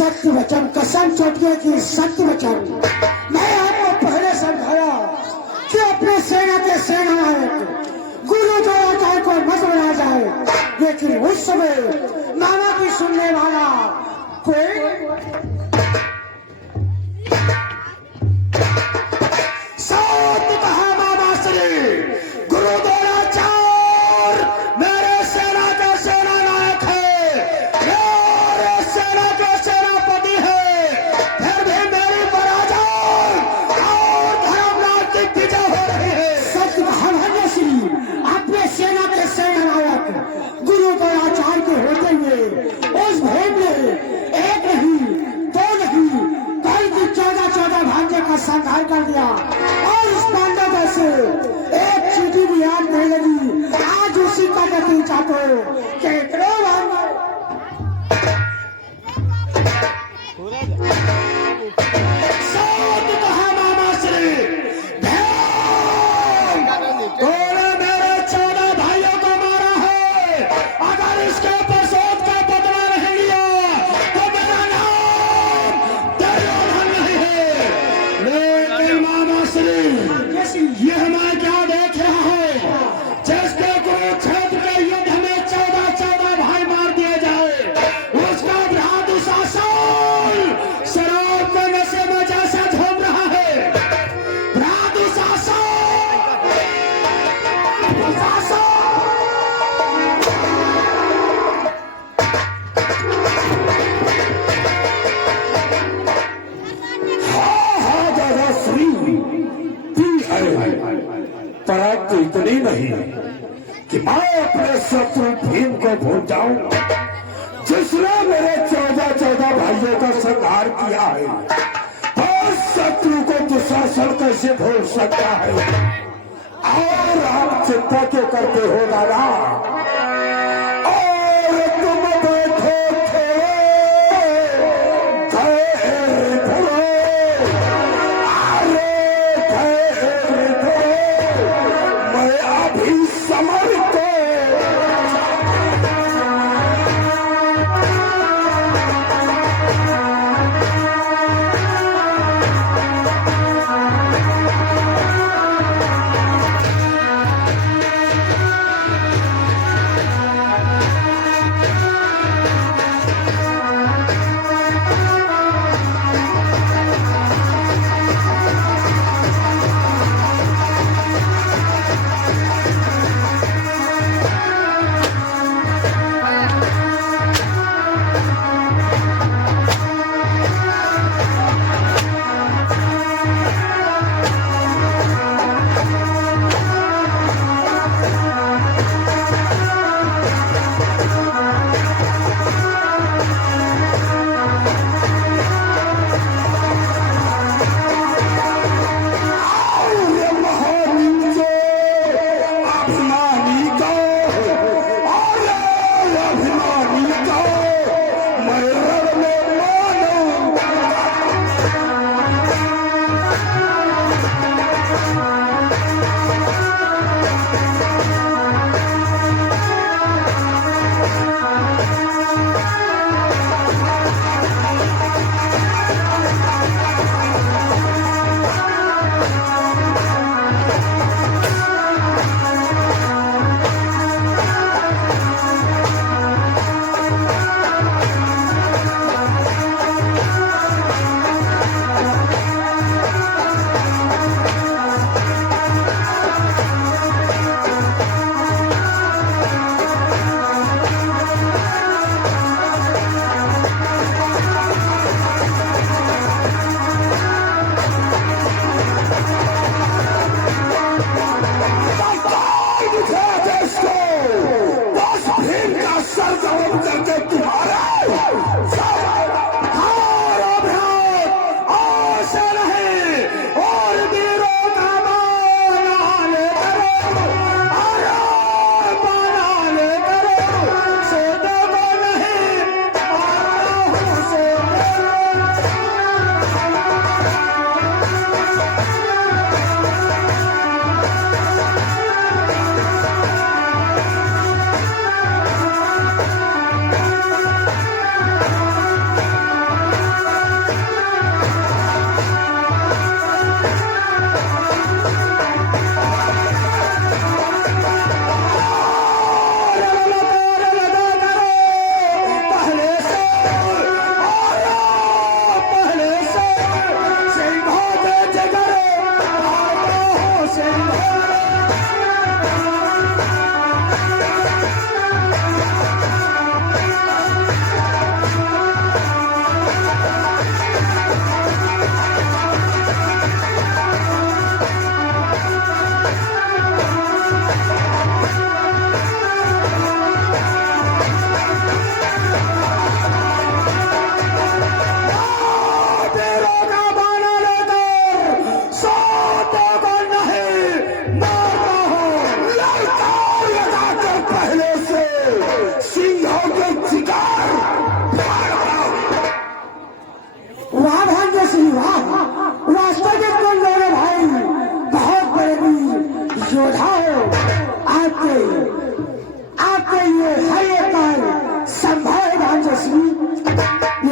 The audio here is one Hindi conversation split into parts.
सत्य वचन, कसम चोटिया की सत्य वचन। मैं आपको पहले समझाया कि अपने सेना के सेनानायक गुरु द्रोणाचार्य को मत बनाया जाए, लेकिन उस समय मामा की सुनने वाला कोई सत्य कहा। मामा श्री गुरु द्रोणाचार्य मेरे सेना का सेनानायक है, मेरे सेना के सेनापति है, फिर भी मेरी पराजय और धर्मराज की विजय हो रही है। सत्य कहा मामा श्री, अपने सेना के सेनानायक गुरु द्रोणाचार्य के होते हुए उस भेद में एक नहीं, दो नहीं, कई की 14 भाग्य का संहार कर दिया और उस पांडव से एक चीटी भी याद नहीं लगी। आज उसी का नतीजा तो केकड़ो सत्य कहा मामा श्री। तूने मेरे 14 भाइयों को मारा है, अगर इसके प्रसोद का बदला नहीं लिया तो मेरा नाम दुर्योधन नहीं है। लेकिन मामा श्री यह मैं क्या देख रहा हूँ, जिसके कुरुक्षेत्र के युद्ध में 14 भाई मार दिए जाए, उसका भ्रात दुशासन शराब के नशे में जैसा झूम रहा है। भ्रात दुशासन परंतु इतनी नहीं कि मैं अपने शत्रु भीम को भूल जाऊं, जिसने मेरे 14 भाइयों का संहार किया है। और शत्रु को दुशासन कैसे भूल सकता है। और आप चिंता क्यों करते हो दादा, और तुम बैठो थे धैर्य धरो, अरे धैर्य धरो, मैं अभी समर्थ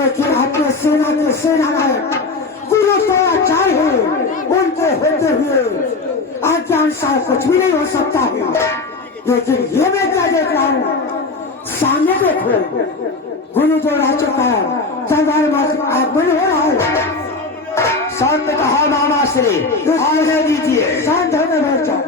लेकिन अपने सेना के सेनानायक गुरु द्रोणाचार्य उनके होते हुए आज्ञानुसार कुछ भी नहीं हो सकता है। लेकिन ये मैं क्या देख रहा हूँ, सामने देखो गुरु द्रोणाचार्य का तलवार आगमन हो रहा है। संत कहा मामाश्री आगे दीजिए। शांत होने बैठ जाओ।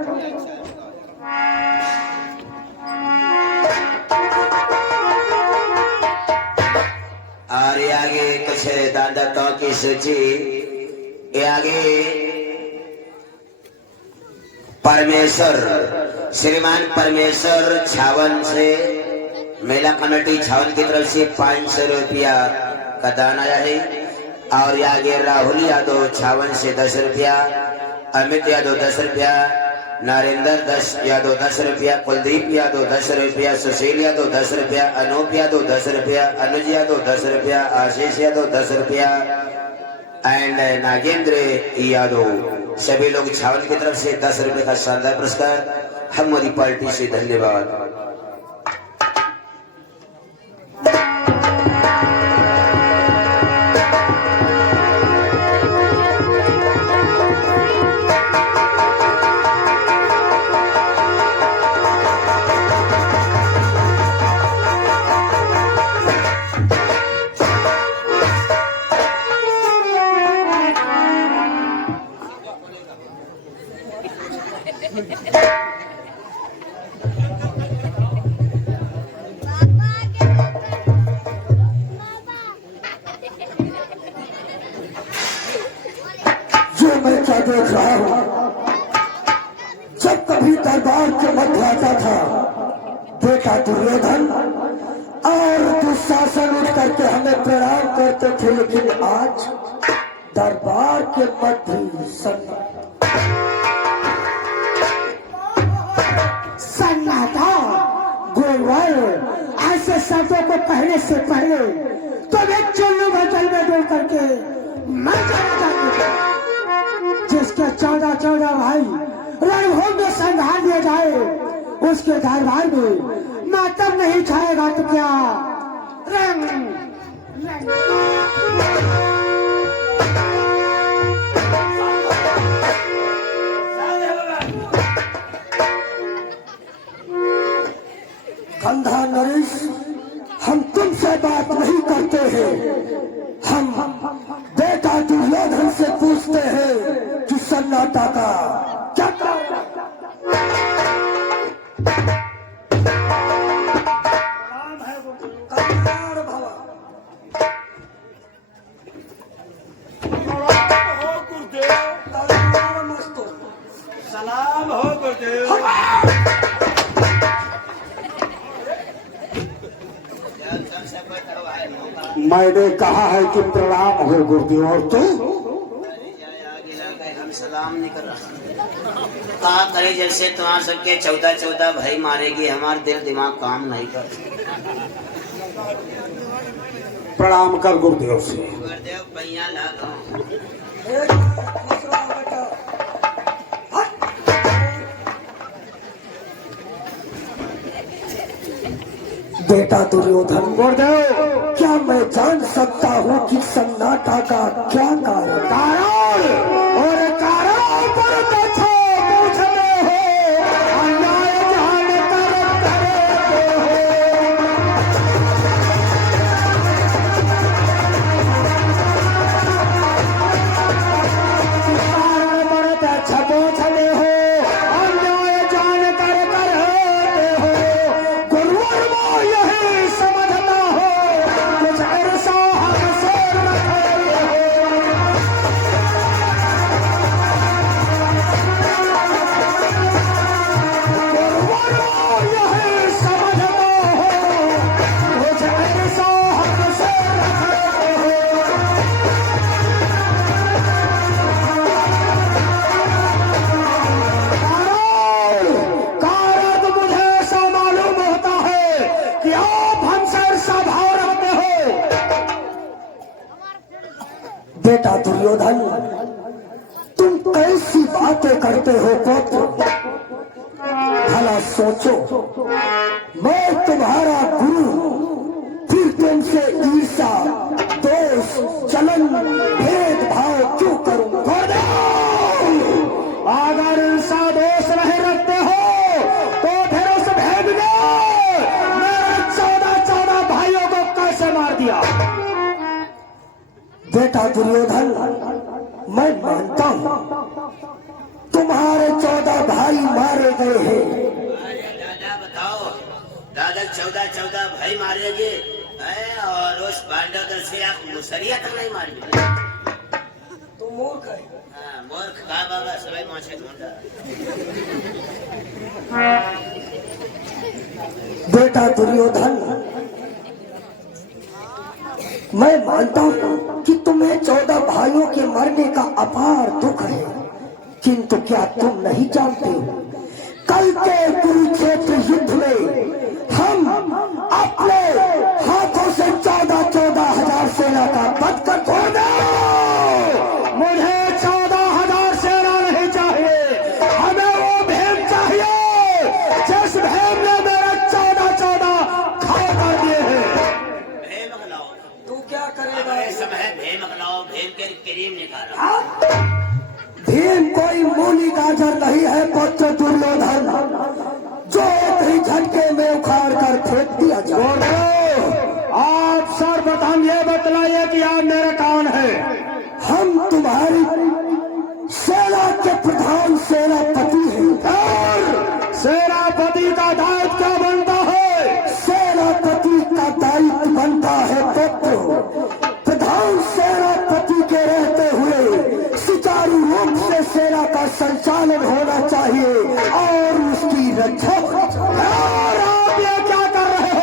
और ये आगे कुछ दादा तो की सूची, ये आगे परमेश्वर श्रीमान परमेश्वर छावन से मेला कमेटी छावन की तरफ से 500 रुपया का दान आया है। और ये आगे राहुल यादव छावन से 10 रुपया, अमित यादव 10 रुपया, नरेंद्र यादव 10 रुपया, कुलदीप यादव 10 रुपया, सुशील यादव 10 रुपया, अनूप यादव 10 रुपया, अनुज यादव 10 रुपया, आशीष यादव 10 रुपया एंड नागेंद्र यादव, सभी लोग छावन की तरफ से 10 रुपए का शानदार पुरस्कार। हमारी पार्टी से धन्यवाद। मैं क्या देख रहा हूँ, जब कभी दरबार के मध्य आता था बेटा दुर्योधन और दुशासन उठ करके हमें प्रणाम करते थे, लेकिन आज दरबार के मध्य सन्नाटा गोलवाल ऐसे शब्दों को कहने से पहले तो एक चुल्लू बचल में डोल करके मर जाना चाहिए। जिसके 14 भाई रणभूमि में संहार दिया जाए, उसके दरबार में मातम नहीं छाएगा तो क्या रंग कंधा नरेश, हम तुमसे बात नहीं करते हैं, हम बेटा दुर्योधन से पूछते हैं कि सन्नाटा का क्या सलाम हो गुरुदेव। मैंने कहा है कि प्रणाम हो गुरुदेव, और तू हम सलाम नहीं कर रहा, कहा करे जैसे तुम्हारे सबके 14 भाई मारेगी, हमारा दिल दिमाग काम नहीं कर। प्रणाम कर गुरुदेव से। गुरुदेव पैया लागा बेटा दुर्योधन, गुरुदेव क्या मैं जान सकता हूँ कि सन्नाटा का क्या कारण और कारण पर पूछो पूछते हो, अन्याय जान कर करते हो। कारण पर पूछते हो, अन्याय जान कर करते हो। गुरुवर वो यही समझता हो, कुछ ऐसा हमसे रखे हो। गुरुवर वो यही समझता हो, कुछ ऐसा हमसे रखे हो। कारण मुझे ऐसा मालूम होता है कि आप हमसे ऐसा भाव रखते हो। बेटा दुर्योधन, तुम कैसी बातें करते हो पुत्र, भला सोचो, मैं तुम्हारा गुरु, फिर तुमसे ईर्षा, बेटा दुर्योधन, मैं मानता हूं तुम्हारे 14 भाई मारे गए हैं। अरे दादा बताओ, दादा 14 भाई मारे गए और उस पांडव से आप मुसरिया तक नहीं मारी। तो मूर्ख है। हाँ, मूर्ख का बाबा सभी माछे ढूंढा। बेटा दुर्योधन, मैं मानता हूं कि तुम्हें 14 भाइयों के मरने का अपार दुख है, किंतु क्या तुम नहीं जानते हो कल के कुरुक्षेत्र युद्ध में हम अपने हाथों से 14,000 सेना का वध कर छोड़ दो। मुझे 14,000 सेना नहीं चाहिए, हमें वो भीम चाहिए जिस भीम ने मेरे 14 खा कर दिए हैं। भीम खिलाओ। तू क्या करेगा? हमारे समय भीम खिलाओ, भीम के क्रीम निकालो। भीम कोई मूली गाजर नहीं है पुत्र दुर्योधन, जो एक ही झटके में उखाड़ कर फेंक दिया जाए। आप सर बताइए, ये बतलाइए कि आप मेरे कौन है? हम तुम्हारी सेना के प्रधान सेनापति हैं। और सेनापति का दायित्व क्या बनता है? सेनापति का दायित्व बनता है पुत्र, प्रधान सेनापति के रहते हुए सुचारू रूप से सेना का संचालन होना चाहिए और उसकी रक्षा। और आप ये क्या कर रहे हो?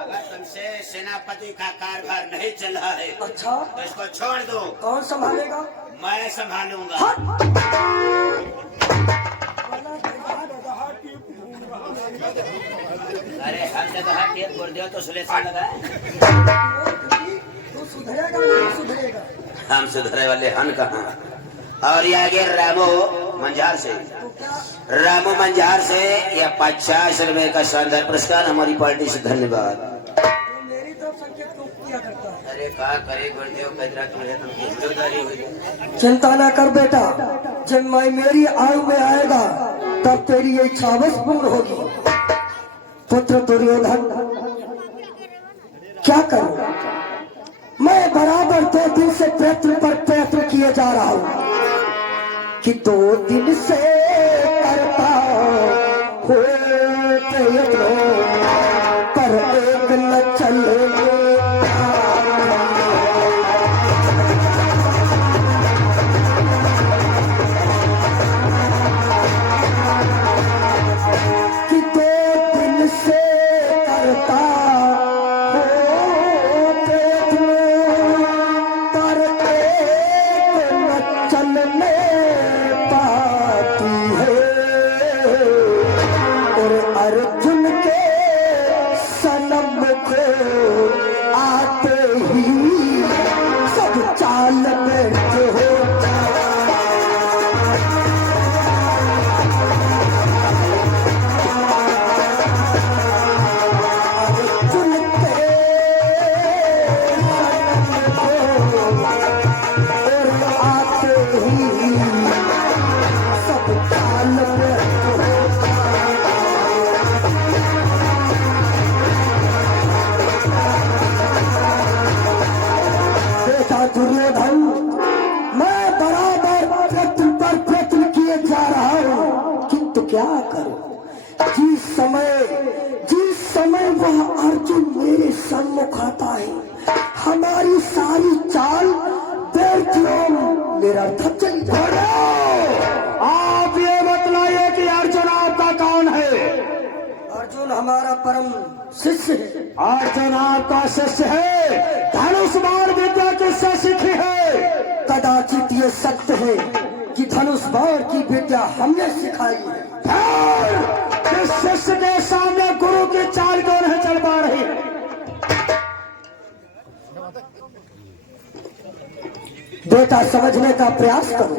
अगर तुमसे सेनापति का कारभार नहीं चल रहा है अच्छा, तो इसको छोड़ दो। कौन संभालेगा? मैं संभालूंगा। अरे हम जगह टेप बोल दिया तो सुलेशन लगा। तू सुधरेगा नहीं सुधरेगा? हम सुधरे वाले हन कहाँ। और ये आगे रामो मंझार से, रामो मंझार से यह 50 रुपए का शानदार पुरस्कार हमारी पार्टी से। धन्यवाद। मेरी तरफ संकेत क्यों किया करता है? अरे कहा करे गुरुदेव कजरा तुम्हें तुमकी जिम्मेदारी हुई। चिंता ना कर बेटा, जब मैं मेरी आयु में आएगा तब तेरी ये इच्छा अवश्य पूर्ण होगी। पुत्र दुर्योधन, क्या करूं? मैं बराबर 2 दिन से प्रयत्न पर प्रयत्न किए जा रहा हूं कि 2 दिन से करता हो प्रयत्न पर एक न चले। कि 2 दिन से करता हो प्रयत्न पर एक न चलने पाती है। और अर्जुन के सन्मुख आते ही सब चाल बैठे हो। अर्जुन के और आते ही सब चाल बैठे हो। बेटा दुर्योधन, मैं बराबर प्रयत्न पर प्रयत्न किए जा रहा हूं, किंतु क्या करूं? जिस समय वह अर्जुन मेरे सम्मुख आता है, हमारी सारी चाल व्यर्थों निरर्थक चली जाए। आप ये बतलाइए कि अर्जुन आपका कौन है? अर्जुन हमारा परम शिष्य है। अर्जुन आपका शिष्य है। धनुष बाण विद्या किससे सीखी है? कदाचित ये सत्य है कि धनुष बाण की विद्या हमने सिखाई है। फिर इस शिष्य के सामने गुरु की चाल क्यों नहीं चल पा रही? बेटा समझने का प्रयास करो।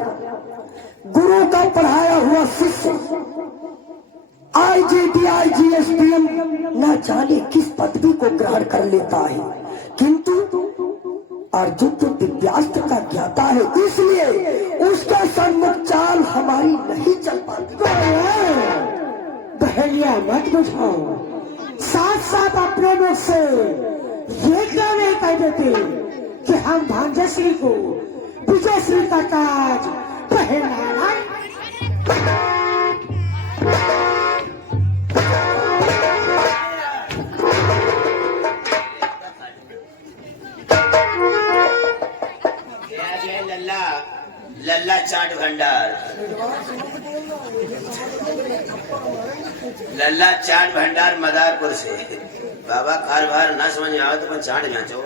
गुरु का पढ़ाया हुआ शिष्य IGDI GSPM न जाने किस पदवी को ग्रहण कर लेता है, किंतु अर्जुन तो दिव्यास्त्र का ज्ञाता है, इसलिए उसका सन्मुख चाल हमारी नहीं चल पाती। बहनिया मत बुझाओ, साथ साथ अपने मुख से ये क्या नहीं कह देते कि हम भांजश्री को विजयश्री का ताज पहनाना। लल्ला लल्ला चाट भंडार, लल्ला चाट भंडार मदारपुर से। बाबा कारभार ना समझ में आवे तो चाट जांचो।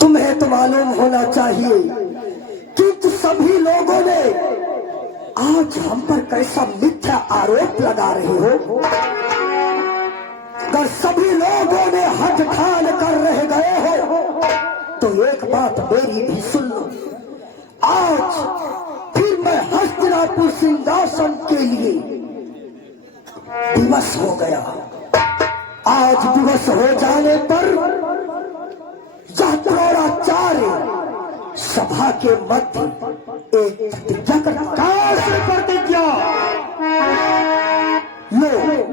तुम्हें तो मालूम होना चाहिए कि सभी लोगों ने आज हम पर कैसा मिथ्या आरोप लगा रहे हो। अगर सभी लोगों ने हद ठान कर रह गए हो तो एक बात मेरी भी सुन लो। आज फिर मैं हस्तिनापुर सिंहासन के लिए विवश हो गया। आज विवश हो जाने पर यह द्रोणाचार्य सभा के मध्य एक प्रतिज्ञा लो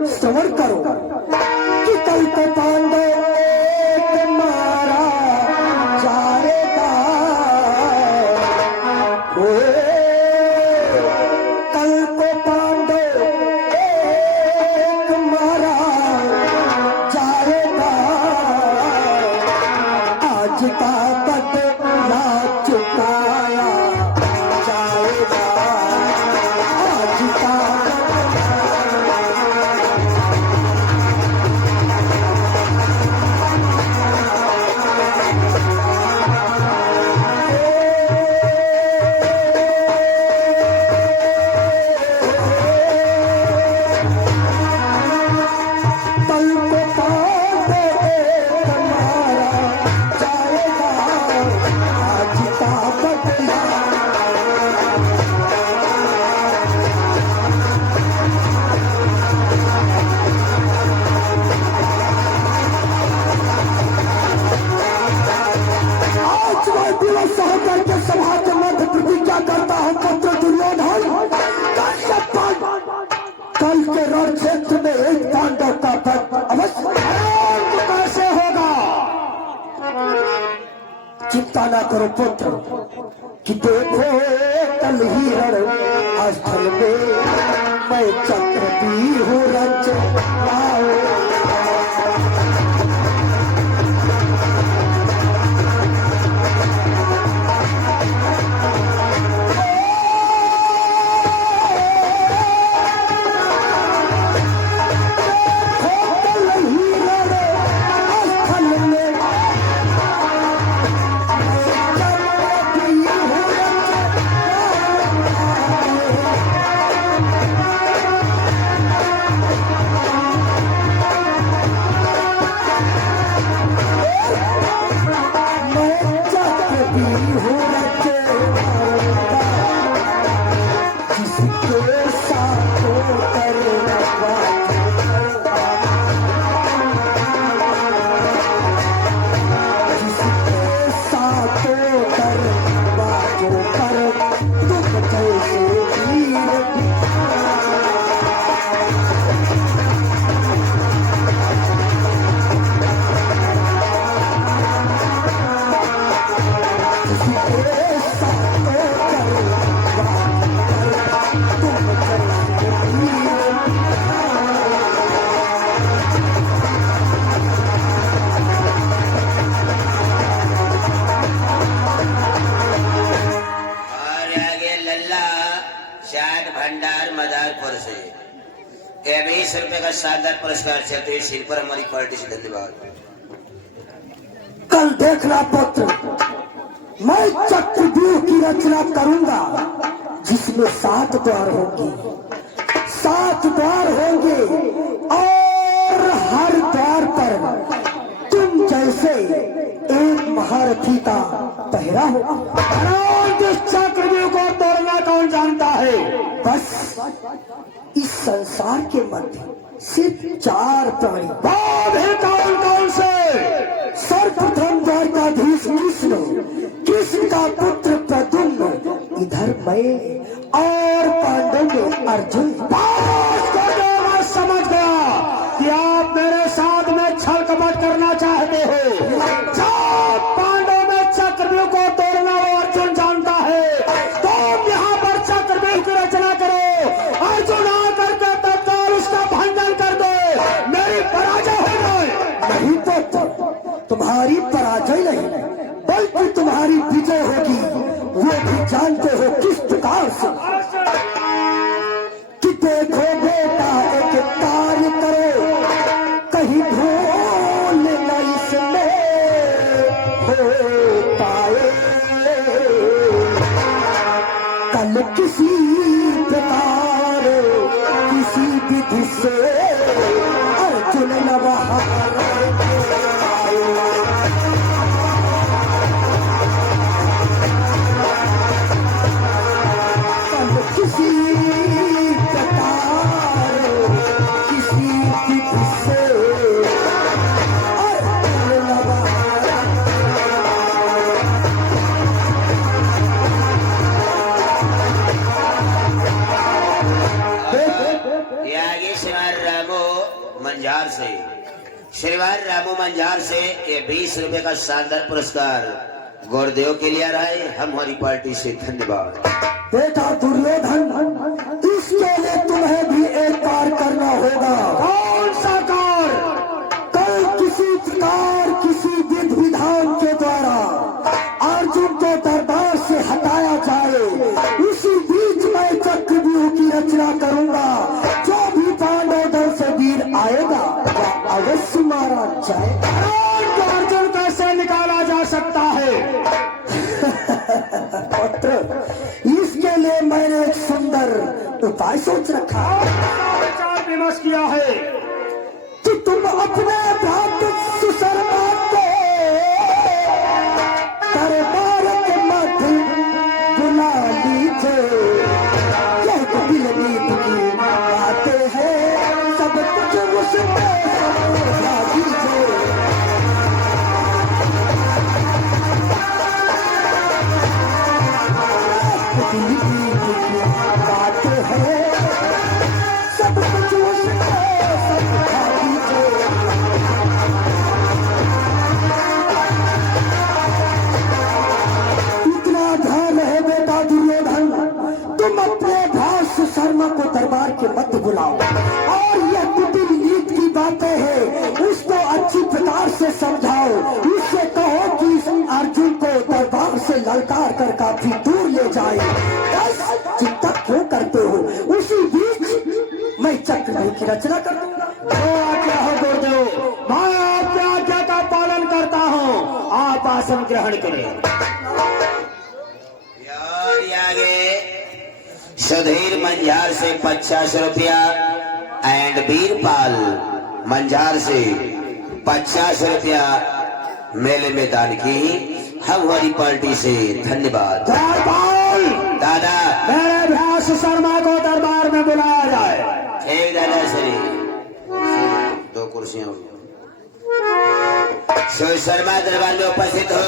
श्रवण करो कि कल को पांडव एक मारा जाएगा। कल को पांडव एक मारा जाएगा। आज का बदला चुकाया जाएगा। आज का कल के रण क्षेत्र में एक पांडव का पद अवश्य कैसे होगा। चिंता ना करो पुत्र कि देखो कल ही रण स्थल में मैं चक्र भी हूँ रच ₹20 का शानदार पुरस्कार से तो इस पर हमारी पार्टी से धन्यवाद। कल देखना पुत्र, मैं चक्रव्यूह की रचना करूंगा जिसमें 7 द्वार होंगे। 7 द्वार होंगे और हर द्वार पर तुम जैसे एक महारथी का पहरा होगा। इस चक्रव्यूह को तोड़ना कौन जानता है? बस इस संसार के मध्य सिर्फ 4 प्राणी। कौन कौन से? सर्वप्रथम द्वारकाधीश कृष्ण का पुत्र प्रद्युम्न, इधर मैं और पांडव में अर्जुन। समझ के कार्य करो, कहीं भूल न इसमें हो पाए। कल किसी प्रकार किसी विधि से अर्जुन न बाहर आए। कल किसी प्रकार किसी विधि से अर्जुन न बाहर ये आगे श्रीमान रामू मंजार से, श्रीमान रामू मंजार से ये 20 रुपए का शानदार पुरस्कार गुरुदेव के लिए आ रहा है। हमारी पार्टी से धन्यवाद। बेटा दुर्योधन, इसके लिए तुम्हें भी एक कार्य करना होगा। कौन सा कार्य? कल किसी प्रकार किसी विधि विधान के द्वारा अर्जुन को दरबार से हटाया जाए। उसी बीच मैं चक्रव्यूह की रचना करूंगा। जो भी पांडव दल से वीर आएगा वह अवश्य मारा जाएगा। तो अर्जुन कैसे निकाला जा सकता है? पुत्र, इसके लिए मैंने एक सुंदर उपाय सोच रखा है। विचार विमर्श किया है कि तुम अपने भ्रातृ सुशर्मा को दरबार के मध्य बुला लीजिए। यह कपिल नीति की बातें हैं, सब कुछ उसमें समझा दीजिए। कपिल नीति की बातें हैं, सब कुछ उसमें समझा दीजिए। इतना ध्यान है बेटा दुर्योधन, तुम अपने भाष्य शर्मा को दरबार के मध्य बुलाओ और यह कुटिल नीति की बातें हैं उसको अच्छी प्रकार से समझाओ। उससे कहो कि इस अर्जुन को दरबार से ललकार कर काफी दूर ले जाए। बस चिंता क्यों करते हो? उसी बीच मैं चक्रव्यूह की रचना कर दूंगा। तो आज्ञा हो गुरुदेव, मैं आपकी आज्ञा का पालन करता हूँ। आप आसन ग्रहण करें। और ये आगे सुधीर मंजार से 50 रुपया एंड वीरपाल मंजार से 50 रुपया मेले में दान की। हमारी पार्टी से धन्यवाद। जयपाल, दादा मेरे व्यास शर्मा को दरबार में बुलाया जाए। ठीक दादा श्री 2 कुर्सियां श्री शर्मा दरबार में उपस्थित हो।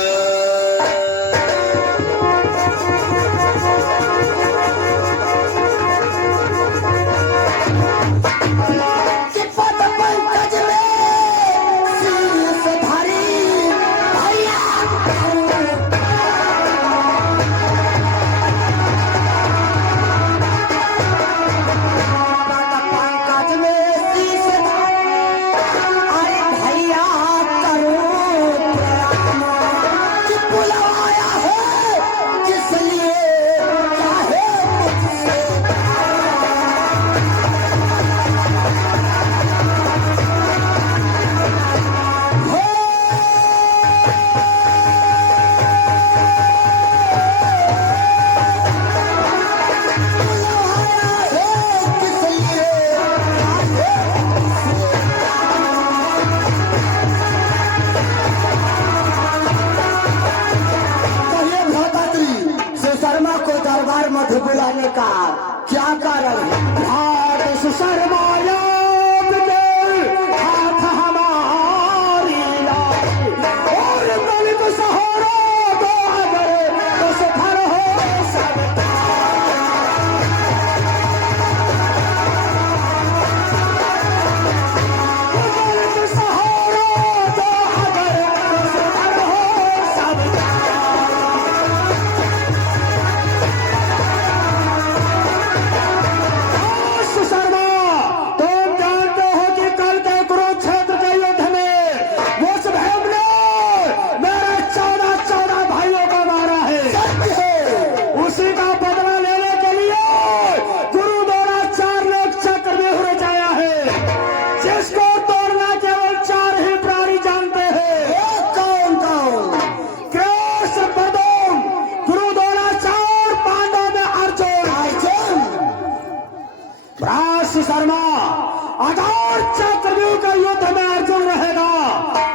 अगर चक्रव्यूह के युद्ध में अर्जुन रहेगा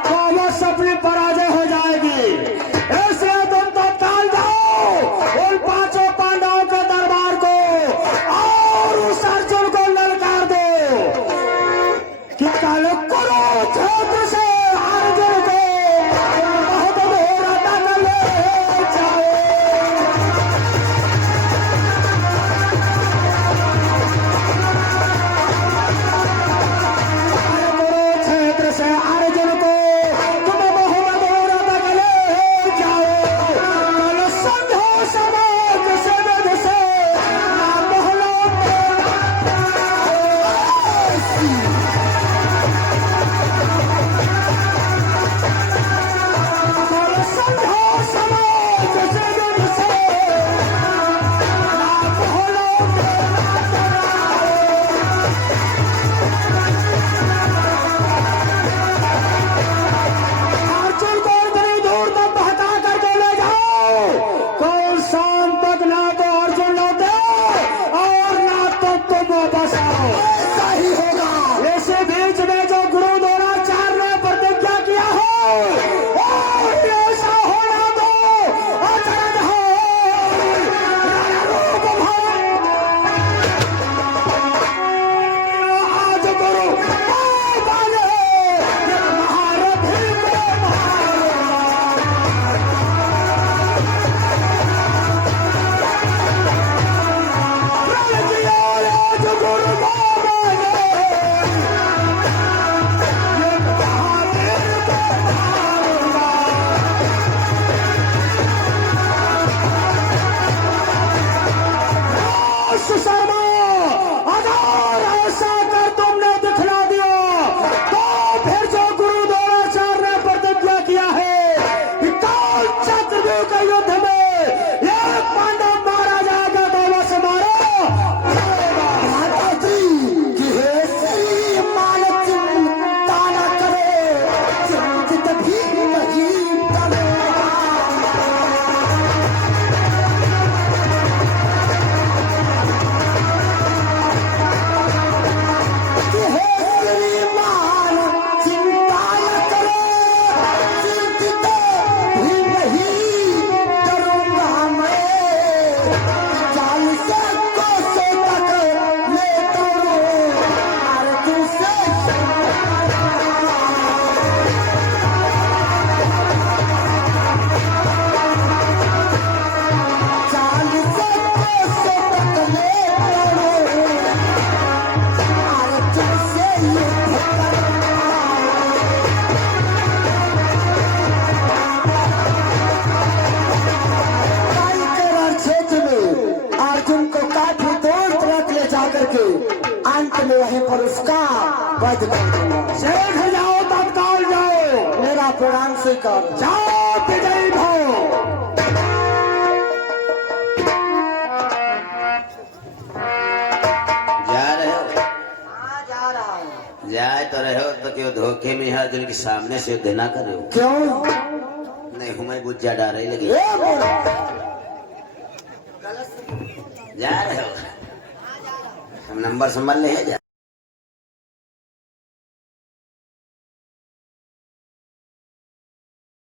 तो अवश्य अपनी पराजय हो जाएगी। इसलिए तुम तत्काल जाओ उन पांचों पांडवों के दरबार को और उस अर्जुन को ललकार दो कि कल कुरुक्षेत्र से अर्जुन को बहुत घोर तक ले जाओ। कुरुक्षेत्र से अर्जुन को तुम बहुत दूर तक ले जाओ। कल संध्या समय किसी विधि से महलों कल संध्या समय किसी विधि से अर्जुन को इतनी दूर तक बहका करके ले जाओ कल शाम तक ना तो अर्जुन लौटे और ना तो तुम वापस आओ। ऐसा ही होगा। इसी बीच में जो गुरु द्रोणाचार्य ने प्रतिज्ञा किया हो और ऐसा होना दो अचरज हो रणरूप भवन। आज गुरु बाले महारथी को शर्मा अगर ऐसा कर तुमने दिखला दिया तो फिर जो गुरु द्रोणाचार्य ने प्रतिज्ञा किया है कि काल चक्रव्यूह के युद्ध में एक पांडव मारा जाएगा तो बस मारो। माताजी कि हे श्री मान चिंता न करे चिंतित भी नहीं करे। कि हे श्रीमान चिंता न करो चिंतित भी नहीं करूंगा मैं। 40 कोसों तक ले तोड़ो अर्जुन से क्षेत्र में अर्जुन को काफी दूर तक ले जाकर के अंत में वहीं पर उसका वध कर दूंगा। शेख जाओ तत्काल जाओ मेरा प्रणाम स्वीकार जाओ विजयी भव। जा रहे हो जा रहा हूँ। जाए तो रहे हो तो क्यों धोखे में है अर्जुन के सामने से युद्ध ना करे हो। क्यों नहीं हूँ मैं गुज्जा डाल रही लगी। ये बोलो जा रहे हो हम नंबर संभाल ले जा।